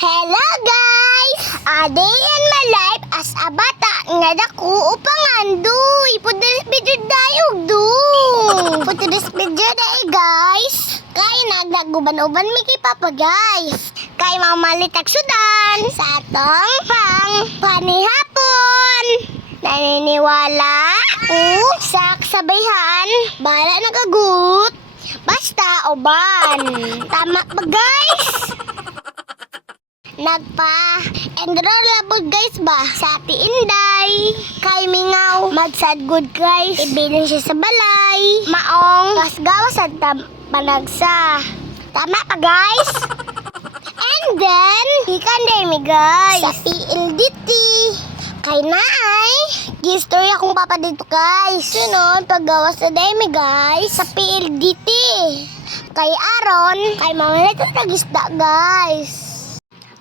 Hello guys! A day in my life as a bata nga dako upangandoy. Putulis video dayog do. Putulis video day guys. Kay nagdaguban-uban mi kay Papa guys. Kay mamalitag sudan sa atong panihapon. Naniniwala ko sa kasabayhan bala nagagut. Basta uban. Tama ba guys? Nagpa-enroll labod guys ba sa Ate Inday. Kay mingaw magsad good guys. Ibilin siya sa balay. Maong pasgawas at panagsa. Tama pa guys? And then, ikan day mi guys. Sa PLDT. Kay naay, gistorya akong papa dito guys. Sunod, paggawas na day mi guys. Sa PLDT. Kay Aron, kay mga nagtagisda guys.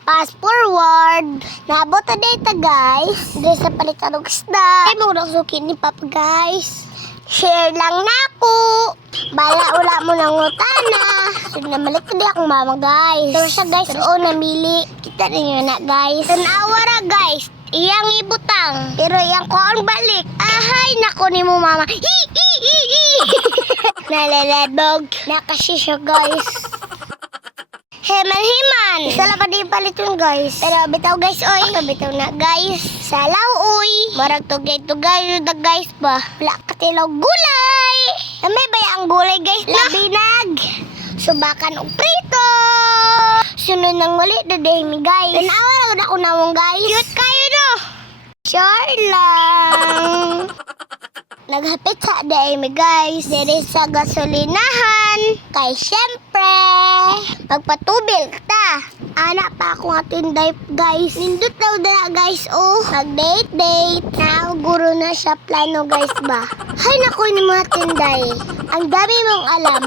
Fast forward, nabot na data guys. Dito sa palitan ng isda. Ay, murang suki ni Papa guys. Share lang na ako. Bala ula mo ng utana. Sige na malik na di akong mama guys. Ito siya guys, oo namili. Kita ninyo na guys. Tanawara guys, iyang ibutang. Pero iyang ko ang balik. Ahay, nako ni mo mama. Nalaladog. Nakasisya guys. Heman-heman. Isa lang pa din paliton guys. Pero bitaw guys oy. Bitaw na guys. Salaw oy. Marag tugay-tugay na guys ba. Wala katilaw gulay. May baya ang gulay guys. Labinag. Subakan og prito. Sunod nang wali na day mi guys. Tanawa lang ako nawong guys. Cute kayo no. Sure lang. Naghapit sa day mi guys. Diri sa gasolinahan. Kay syempre magpatubil ta. Anak pa ako nga tinday guys. Nindot daw na guys oh. Mag-date. Nauguro na siya plano guys ba. Hay naku ni mga tinday. Ang dami mong alam.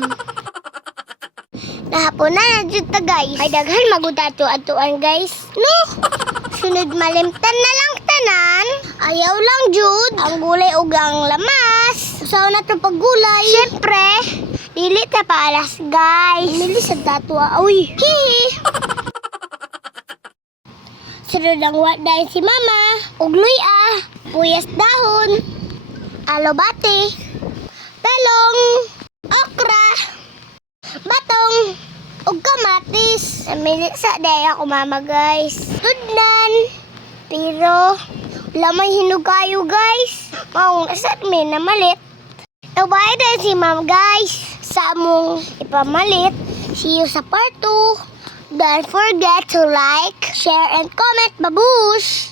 Nahapon na dyan ta guys. Ay daghan magudato-atuan guys. No. Sunod malimtan na lang tanan. Ayaw lang jud. Ang gulay ug ang lamas. Usaw na to paggulay. Syempre. Dili ta paalas guys. Dili sa tatwa. Uy. Hihi. Sunod ang wadain si mama. Ugloy puyas dahon. Alobate. Talong. Okra. Batong. Ug kamatis. Namili sa day ako mama guys. Tudnan. Pero lamay hinugayo guys. Maong asat may namalit. Nabay na si ma'am guys. Sa among ipamalit. See you sa part 2. Don't forget to like, share, and comment. Babush!